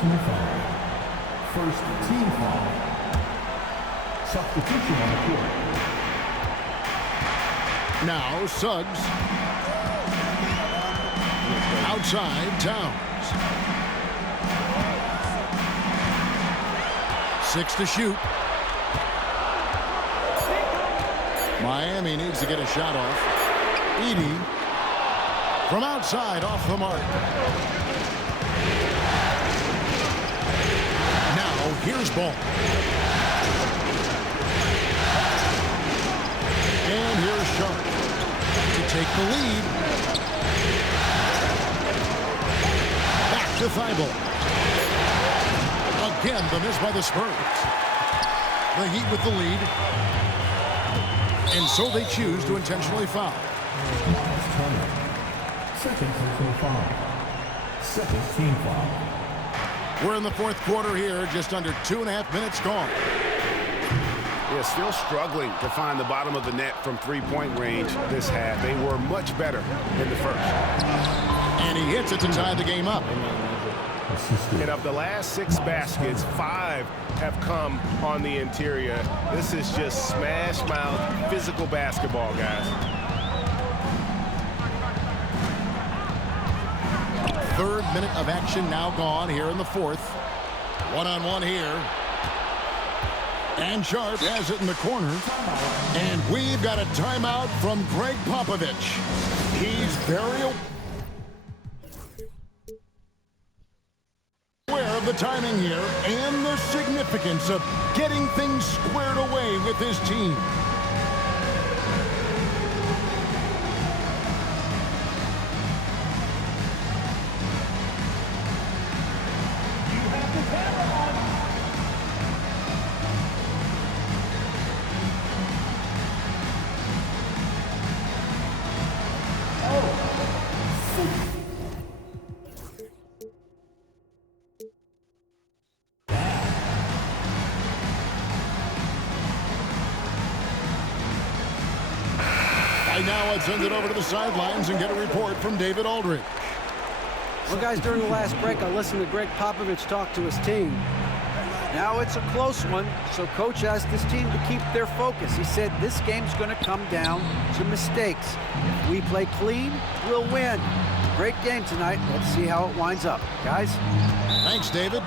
personal foul. First team foul. Substitution on the court. Now Suggs. Outside, Towns. 6 to shoot. Miami needs to get a shot off. Edey from outside, off the mark. Now here's Ball. And here's Sharp to take the lead. Back to Thibault. Again, the miss by the Spurs. The Heat with the lead. And so they choose to intentionally foul. Second personal foul. Second team foul. We're in the fourth quarter here, just under 2.5 minutes gone. Yeah, still struggling to find the bottom of the net from three-point range this half. They were much better in the first. And he hits it to tie the game up. And of the last 6 baskets, 5 have come on the interior. This is just smash mouth physical basketball, guys. Third minute of action now gone here in the fourth. One-on-one here. And Sharp has it in the corner. And we've got a timeout from Greg Popovich. He's very aware of the timing here and the significance of getting things squared away with his team. Now let's send it over to the sidelines and get a report from David Aldridge. Well, guys, during the last break, I listened to Greg Popovich talk to his team. Now it's a close one, so Coach asked his team to keep their focus. He said this game's going to come down to mistakes. If we play clean, we'll win. Great game tonight. Let's see how it winds up. Guys? Thanks, David.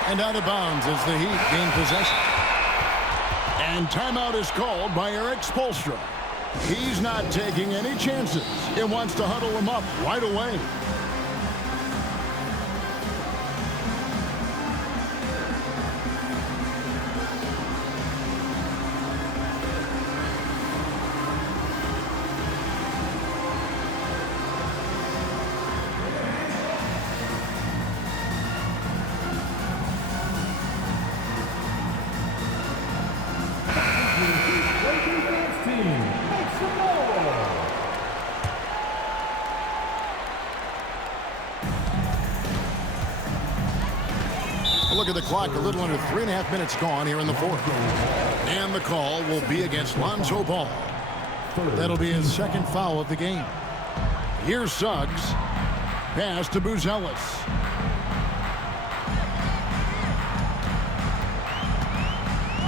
And out of bounds as the Heat gain possession. And timeout is called by Erik Spoelstra. He's not taking any chances. He wants to huddle him up right away. Look at the clock, a little under 3.5 minutes gone here in the fourth. And the call will be against Lonzo Ball. That'll be his second foul of the game. Here's Suggs. Pass to Buzelis.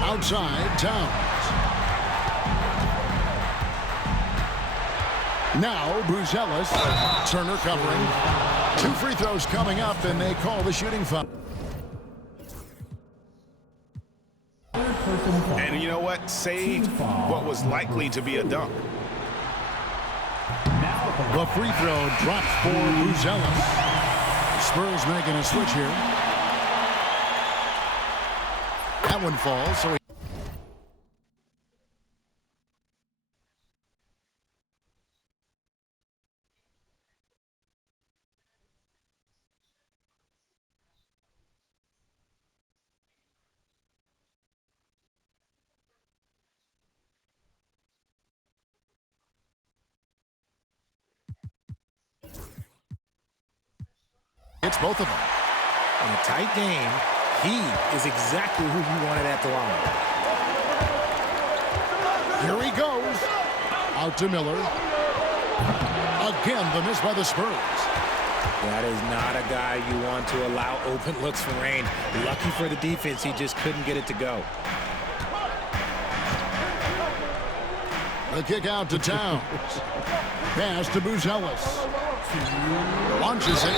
Outside, Towns. Now Buzelis. Turner covering. 2 free throws coming up, and they call the shooting foul. And you know what? Saved what was likely to be a dunk. The free throw drops for Buzelis. Spurs making a switch here. That one falls, so it's both of them. In a tight game, he is exactly who you wanted at the line. Here he goes. Out to Miller. Again, the miss by the Spurs. That is not a guy you want to allow open looks for rain. Lucky for the defense, he just couldn't get it to go. The kick out to Towns. Pass to Buzelis. Launches it.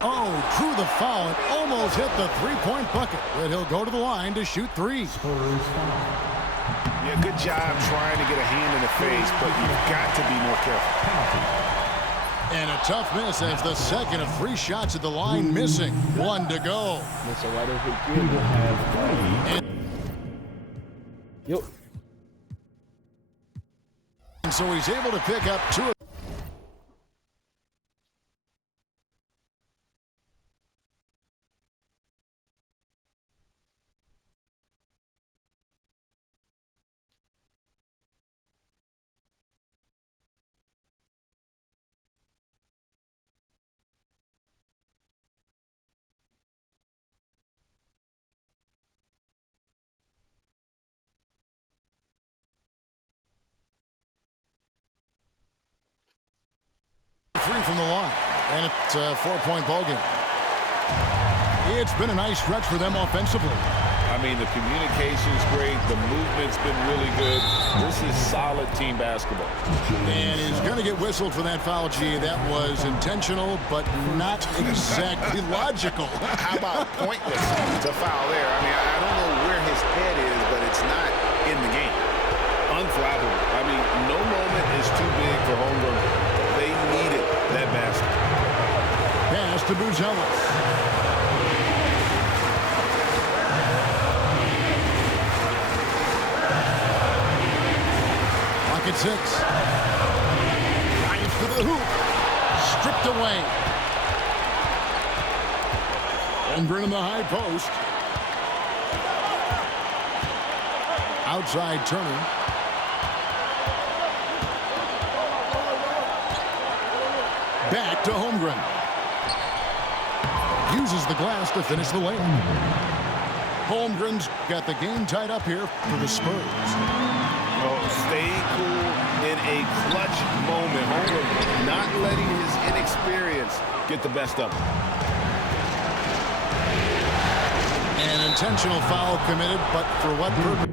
Oh, drew the foul and almost hit the three-point bucket. But he'll go to the line to shoot three. Spurs foul. Yeah, good job trying to get a hand in the face, but you've got to be more careful. And a tough miss as the second of three shots at the line missing. One to go. He will have 3. Yep. And so he's able to pick up 2. Three from the line, and it's a 4-point ball game. It's been a nice stretch for them offensively. I mean, the communication's great. The movement's been really good. This is solid team basketball. And he's going to get whistled for that foul, G. That was intentional, but not exactly logical. How about pointless to foul there? I mean, I don't know where his head is, but it's not in the game. Unflappable. I mean, no moment is too big for Holmgren. They needed that basket. Pass to Buzelis. Pocket 6. Drives to the hoop. Stripped away. Holmgren in the high post. Outside Turner. Back to Holmgren. Uses the glass to finish the layup. Holmgren's got the game tied up here for the Spurs. Oh, staying cool in a clutch moment. Holmgren not letting his inexperience get the best of him. An intentional foul committed, but for what purpose?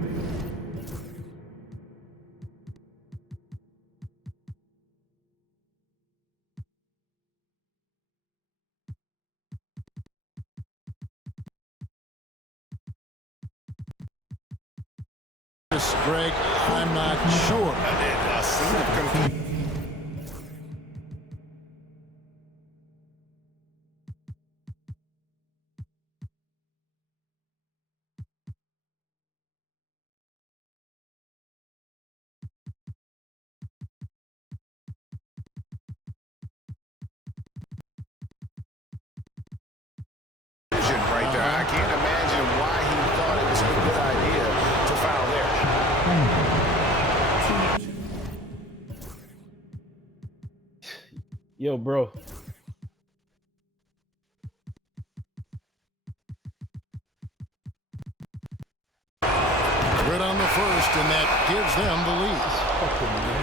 Greg, I'm not sure. A scene of confusion. Right there. I can't imagine why he thought it was a good idea to foul there. Yo, bro. Good on the first, and that gives them the lead.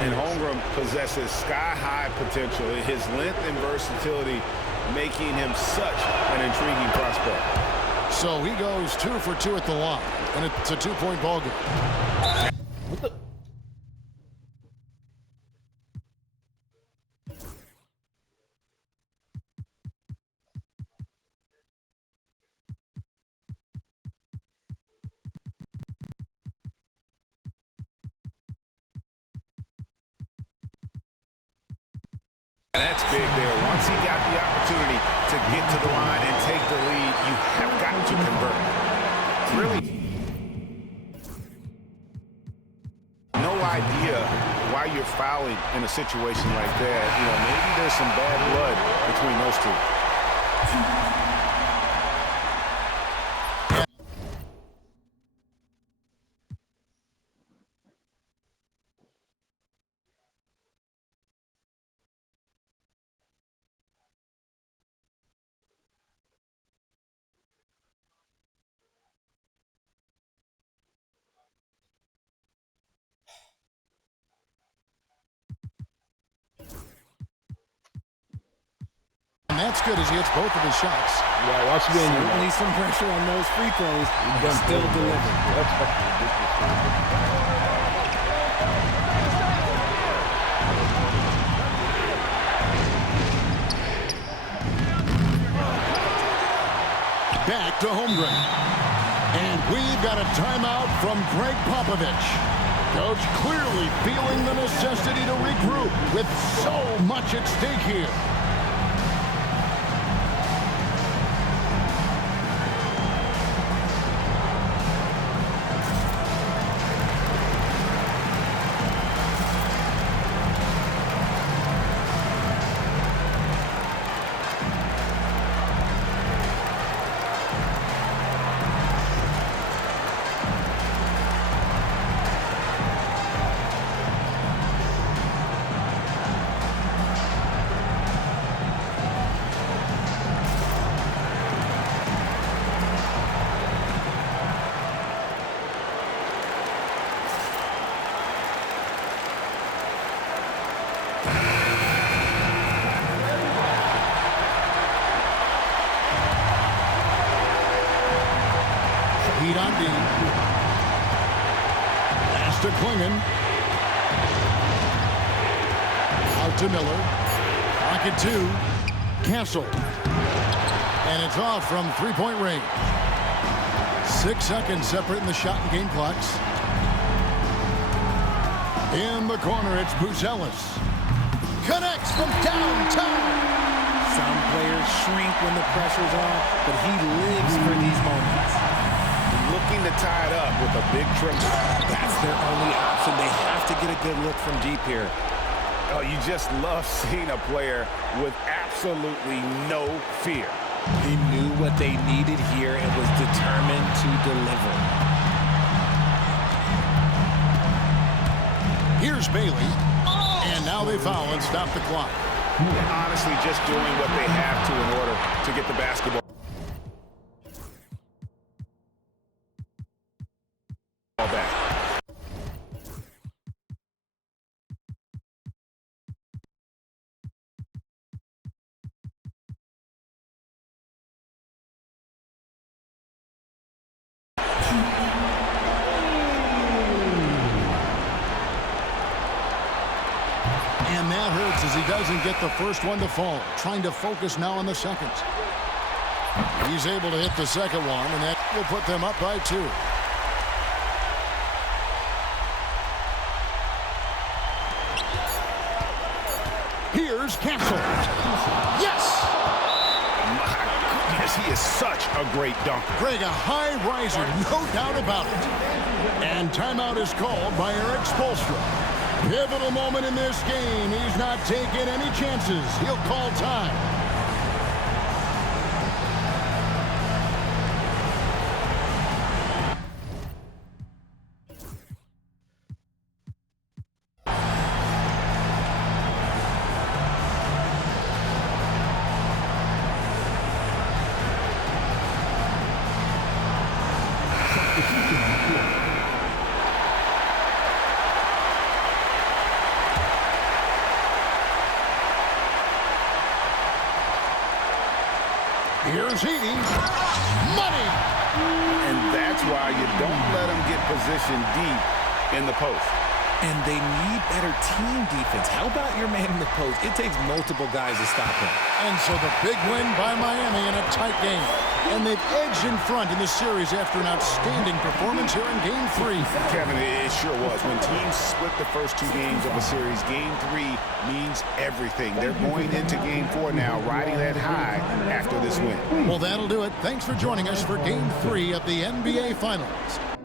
And Holmgren possesses sky-high potential. His length and versatility making him such an intriguing prospect. So he goes 2 for 2 at the line, and it's a 2-point ball game. What the? That's big there. Once he got the opportunity to get to the line and take the lead, you have got to convert. Really no idea why you're fouling in a situation like that. You know, maybe there's some bad blood between those two. And that's good as he hits both of his shots. Yeah, watch again. Certainly some pressure on those free throws. But still delivered. That's fucking ridiculous. Back to Holmgren. And we've got a timeout from Greg Popovich. Coach clearly feeling the necessity to regroup with so much at stake here. Heat on D. Pass to Klingon. Out to Miller. Rocket 2. Castle. And it's off from three-point range. 6 seconds separating the shot and game clocks. In the corner, it's Buzelis. Connects from downtown. Some players shrink when the pressure's on, but he lives for these moments. Looking to tie it up with a big triple. That's their only option. They have to get a good look from deep here. Oh, you just love seeing a player with absolutely no fear. He knew what they needed here and was determined to deliver. Here's Bailey. And now they foul and stop the clock. Honestly, just doing what they have to in order to get the basketball back. And that hurts as he doesn't get the first one to fall. Trying to focus now on the second. He's able to hit the second one, and that will put them up by 2. Here's Castle. Yes! My goodness, he is such a great dunker. Greg, a high riser, no doubt about it. And timeout is called by Eric Spoelstra. Pivotal moment in this game. He's not taking any chances. He'll call time. Here's Heaney. Money! And that's why you don't let him get positioned deep in the post. And they need better team defense. How about your man in the post? It takes multiple guys to stop him. And so the big win by Miami in a tight game. And they've edged in front in the series after an outstanding performance here in Game 3. Kevin, it sure was. When teams split the first 2 games of a series, Game 3 means everything. They're going into Game 4 now, riding that high after this win. Well, that'll do it. Thanks for joining us for Game 3 of the NBA Finals.